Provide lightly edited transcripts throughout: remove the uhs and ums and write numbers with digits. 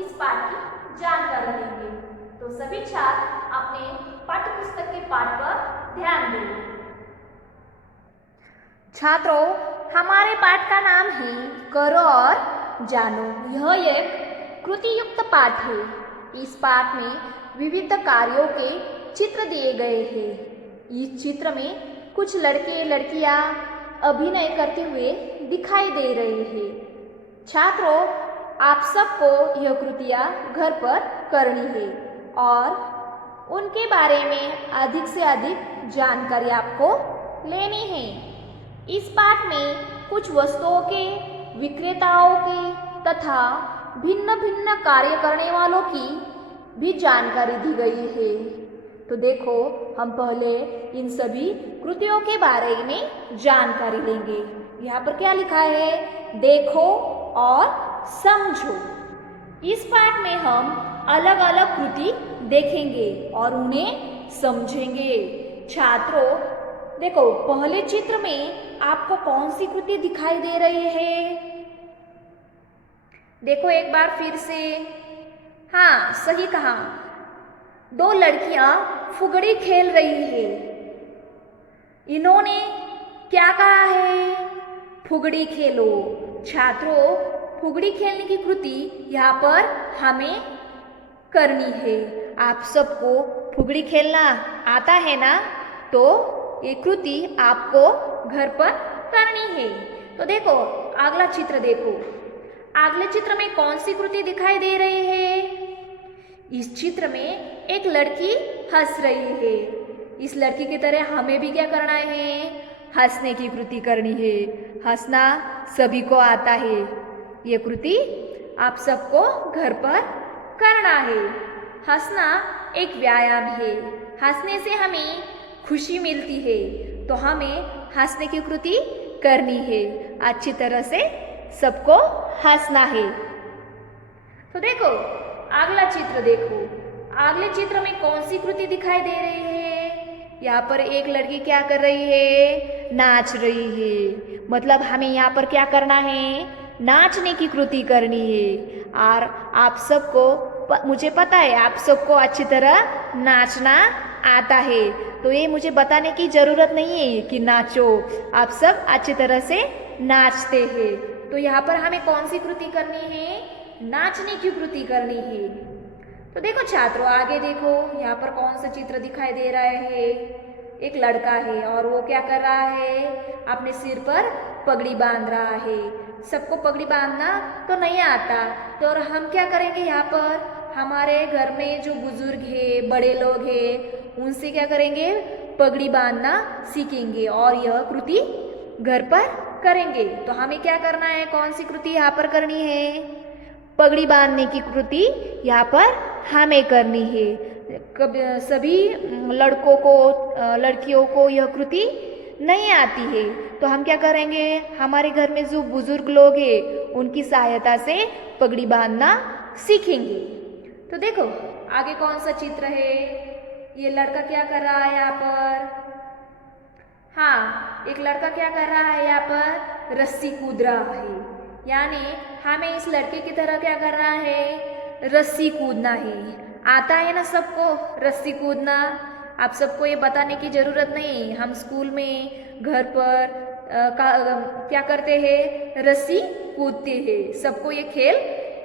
इस पाठ की जानकारी लेंगे। तो सभी छात्र अपने पाठ्य पुस्तक के पाठ पर ध्यान दें। छात्रों, हमारे पाठ का नाम है करो और जानो। यह एक कृति युक्त पाठ है। इस पाठ में विविध कार्यों के चित्र दिए गए हैं। इस चित्र में कुछ लड़के लड़कियां अभिनय करते हुए दिखाई दे रहे हैं। छात्रों, आप सबको यह कृतियाँ घर पर करनी है और उनके बारे में अधिक से अधिक जानकारी आपको लेनी है। इस पाठ में कुछ वस्तुओं के, विक्रेताओं के तथा भिन्न भिन्न कार्य करने वालों की भी जानकारी दी गई है। तो देखो, हम पहले इन सभी कृतियों के बारे में जानकारी लेंगे। यहाँ पर क्या लिखा है? देखो और समझो। इस पाठ में हम अलग अलग कृति देखेंगे और उन्हें समझेंगे। छात्रों, देखो, पहले चित्र में आपको कौन सी कृति दिखाई दे रही है? देखो एक बार फिर से। हाँ, सही कहा। दो लड़कियां फुगड़ी खेल रही है। इन्होंने क्या कहा है? फुगड़ी खेलो। छात्रों, फुगड़ी खेलने की कृति यहाँ पर हमें करनी है। आप सबको फुगड़ी खेलना आता है ना? तो ये कृति आपको घर पर करनी है। तो देखो, अगला चित्र देखो। अगले चित्र में कौन सी कृति दिखाई दे रही है? इस चित्र में एक लड़की हंस रही है। इस लड़की की तरह हमें भी क्या करना है? हंसने की कृति करनी है। हंसना सभी को आता है। ये कृति आप सबको घर पर करना है। हंसना एक व्यायाम है। हंसने से हमें खुशी मिलती है। तो हमें हंसने की कृति करनी है। अच्छी तरह से सबको हंसना है। तो देखो, अगला चित्र देखो। अगले चित्र में कौन सी कृति दिखाई दे रही है? यहाँ पर एक लड़की क्या कर रही है? नाच रही है। मतलब हमें यहाँ पर क्या करना है? नाचने की कृति करनी है। और आप सबको, मुझे पता है आप सबको अच्छी तरह नाचना आता है। तो ये मुझे बताने की ज़रूरत नहीं है कि नाचो। आप सब अच्छी तरह से नाचते हैं। तो यहाँ पर हमें कौन सी कृति करनी है? नाचने की कृति करनी है। तो देखो छात्रों, आगे देखो। यहाँ पर कौन सा चित्र दिखाई दे रहा है? एक लड़का है और वो क्या कर रहा है? अपने सिर पर पगड़ी बांध रहा है। सबको पगड़ी बांधना तो नहीं आता, तो और हम क्या करेंगे? यहाँ पर हमारे घर में जो बुजुर्ग है, बड़े लोग हैं, उनसे क्या करेंगे? पगड़ी बांधना सीखेंगे और यह कृति घर पर करेंगे। तो हमें क्या करना है? कौन सी कृति यहाँ पर करनी है? पगड़ी बांधने की कृति यहाँ पर हमें करनी है। सभी लड़कों को, लड़कियों को यह कृति नहीं आती है। तो हम क्या करेंगे? हमारे घर में जो बुजुर्ग लोग हैं, उनकी सहायता से पगड़ी बांधना सीखेंगे। तो देखो, आगे कौन सा चित्र है? ये लड़का क्या कर रहा है यहाँ पर? हाँ, एक लड़का क्या कर रहा है यहाँ पर? रस्सी कूद रहा है। यानी हमें इस लड़के की तरह क्या करना है? रस्सी कूदना है। आता है ना सबको रस्सी कूदना? आप सबको ये बताने की ज़रूरत नहीं। हम स्कूल में, घर पर क्या करते हैं? रस्सी कूदते हैं। सबको ये खेल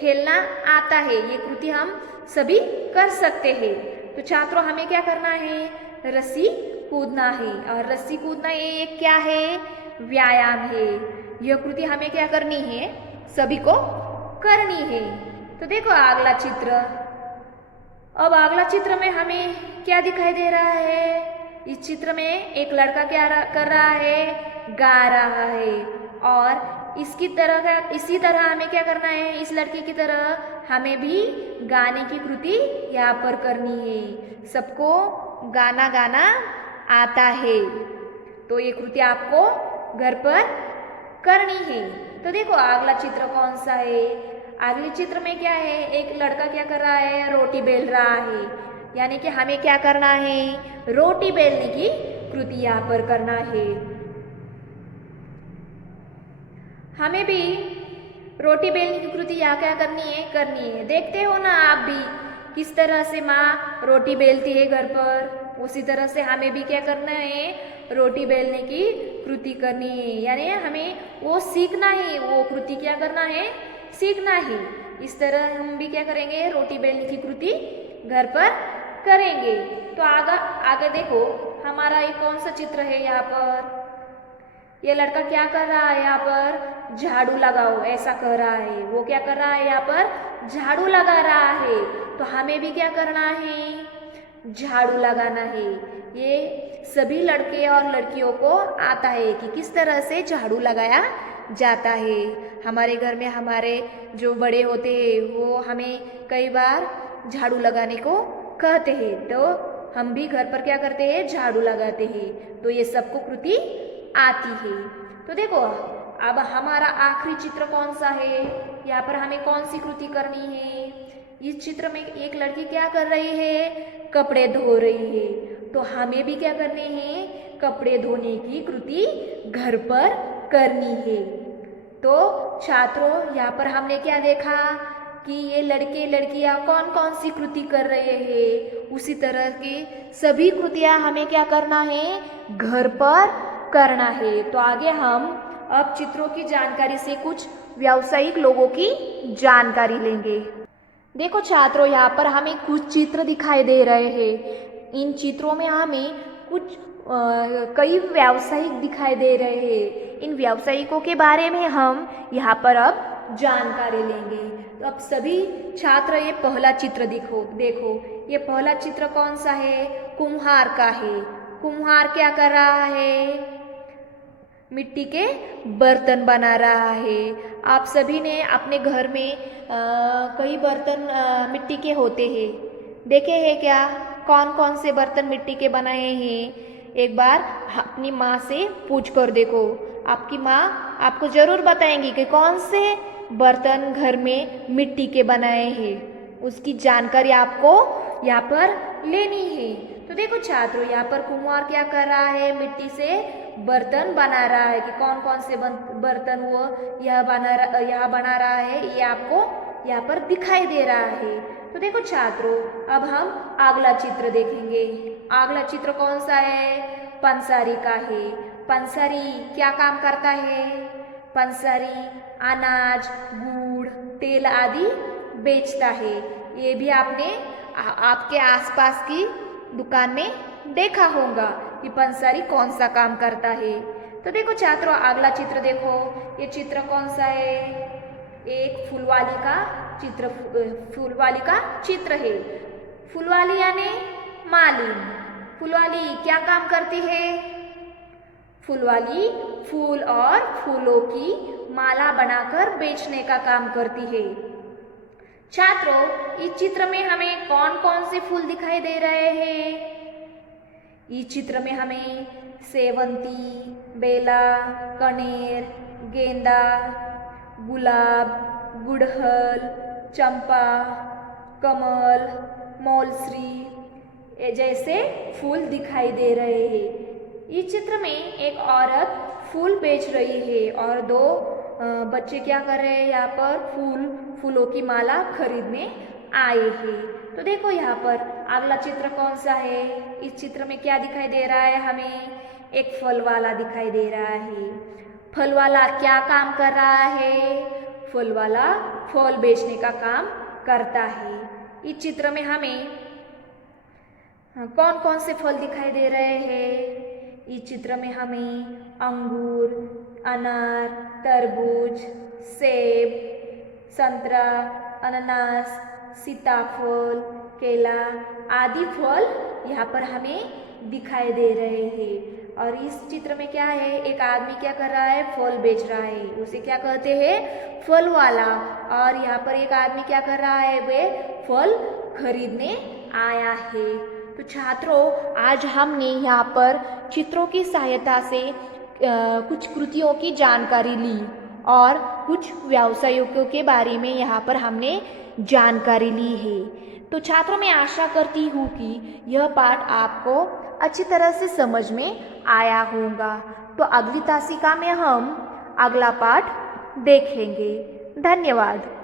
खेलना आता है। ये कृति हम सभी कर सकते हैं। तो छात्रों, हमें क्या करना है? रस्सी कूदना है। और रस्सी कूदना ये एक क्या है? व्यायाम है। यह कृति हमें क्या करनी है? सभी को करनी है। तो देखो अगला चित्र। अब अगला चित्र में हमें क्या दिखाई दे रहा है? इस चित्र में एक लड़का क्या कर रहा है? गा रहा है। और इसी तरह हमें क्या करना है? इस लड़की की तरह हमें भी गाने की कृति यहाँ पर करनी है। सबको गाना गाना आता है। तो ये कृति आपको घर पर करनी है। तो देखो अगला चित्र कौन सा है? अगले चित्र में क्या है? एक लड़का क्या कर रहा है? रोटी बेल रहा है। यानी कि हमें क्या करना है? रोटी बेलने की कृति यहाँ पर करना है। हमें भी रोटी बेलने की कृति यहाँ क्या करनी है। देखते हो ना आप भी किस तरह से माँ रोटी बेलती है घर पर, उसी तरह से हमें भी क्या करना है, रोटी बेलने की कृति करनी है। यानी हमें वो सीखना है, वो कृति क्या करना है, सीखना है। इस तरह हम भी क्या करेंगे, रोटी बेलने की कृति घर पर करेंगे। तो आगे देखो हमारा ये कौन सा चित्र है। यहाँ पर ये लड़का क्या कर रहा है, यहाँ पर झाड़ू लगाओ ऐसा कह रहा है। वो क्या कर रहा है, यहाँ पर झाड़ू लगा रहा है। तो हमें भी क्या करना है, झाड़ू लगाना है। ये सभी लड़के और लड़कियों को आता है कि किस तरह से झाड़ू लगाया जाता है। हमारे घर में हमारे जो बड़े होते हैं वो हमें कई बार झाड़ू लगाने को कहते हैं, तो हम भी घर पर क्या करते हैं, झाड़ू लगाते हैं। तो ये सबको कृति आती है। तो देखो अब हमारा आखिरी चित्र कौन सा है, यहाँ पर हमें कौन सी कृति करनी है। इस चित्र में एक लड़की क्या कर रही है, कपड़े धो रही है। तो हमें भी क्या करने हैं, कपड़े धोने की कृति घर पर करनी है। तो छात्रों यहाँ पर हमने क्या देखा कि ये लड़के लड़कियाँ कौन कौन सी कृति कर रहे हैं, उसी तरह की सभी कृतियाँ हमें क्या करना है, घर पर करना है। तो आगे हम अब चित्रों की जानकारी से कुछ व्यावसायिक लोगों की जानकारी लेंगे। देखो छात्रों यहाँ पर हमें कुछ चित्र दिखाई दे रहे हैं। इन चित्रों में हमें कुछ कई व्यावसायिक दिखाई दे रहे हैं। इन व्यावसायिकों के बारे में हम यहाँ पर अब जानकारी लेंगे। तो अब सभी छात्र ये पहला चित्र देखो ये पहला चित्र कौन सा है, कुम्हार का है। कुम्हार क्या कर रहा है, मिट्टी के बर्तन बना रहा है। आप सभी ने अपने घर में कई बर्तन मिट्टी के होते हैं, देखे हैं क्या, कौन कौन से बर्तन मिट्टी के बनाए हैं। एक बार अपनी माँ से पूछ कर देखो, आपकी माँ आपको ज़रूर बताएंगी कि कौन से बर्तन घर में मिट्टी के बनाए हैं। उसकी जानकारी आपको यहाँ पर लेनी है। तो देखो छात्रों यहाँ पर कुम्हार क्या कर रहा है, मिट्टी से बर्तन बना रहा है कि कौन कौन से बर्तन वो यह बना रहा है, ये आपको यहाँ पर दिखाई दे रहा है। तो देखो छात्रों अब हम अगला चित्र देखेंगे। अगला चित्र कौन सा है, पंसारी का है। पंसारी क्या काम करता है, पंसारी अनाज, गुड़, तेल आदि बेचता है। ये भी आपने आपके आसपास की दुकान में देखा होगा कि पंसारी कौन सा काम करता है। तो देखो छात्रों अगला चित्र देखो, ये चित्र कौन सा है, एक फूलवाली का चित्र है। फूलवाली यानी मालिन। फूलवाली क्या काम करती है, फूलवाली फूल और फूलों की माला बनाकर बेचने का काम करती है। छात्रों इस चित्र में हमें कौन कौन से फूल दिखाई दे रहे हैं, इस चित्र में हमें सेवंती, बेला, कनेर, गेंदा, गुलाब, गुड़हल, चंपा, कमल, मौलश्री जैसे फूल दिखाई दे रहे हैं। इस चित्र में एक औरत फूल बेच रही है और दो बच्चे क्या कर रहे हैं, यहाँ पर फूलों की माला खरीदने आए हैं। तो देखो यहाँ पर अगला चित्र कौन सा है, इस चित्र में क्या दिखाई दे रहा है, हमें एक फल वाला दिखाई दे रहा है। फल वाला क्या काम कर रहा है, फल वाला फल बेचने का काम करता है। इस चित्र में हमें कौन कौन से फल दिखाई दे रहे हैं, इस चित्र में हमें अंगूर, अनार, तरबूज, सेब, संतरा, अनानास, सीताफल, केला आदि फल यहाँ पर हमें दिखाई दे रहे हैं। और इस चित्र में क्या है, एक आदमी क्या कर रहा है, फल बेच रहा है, उसे क्या कहते हैं, फल वाला। और यहाँ पर एक आदमी क्या कर रहा है, वे फल खरीदने आया है। तो छात्रों आज हमने यहाँ पर चित्रों की सहायता से कुछ कृतियों की जानकारी ली और कुछ व्यावसायिकों के बारे में यहाँ पर हमने जानकारी ली है। तो छात्रों मैं आशा करती हूँ कि यह पाठ आपको अच्छी तरह से समझ में आया होगा। तो अगली तासिका में हम अगला पाठ देखेंगे। धन्यवाद।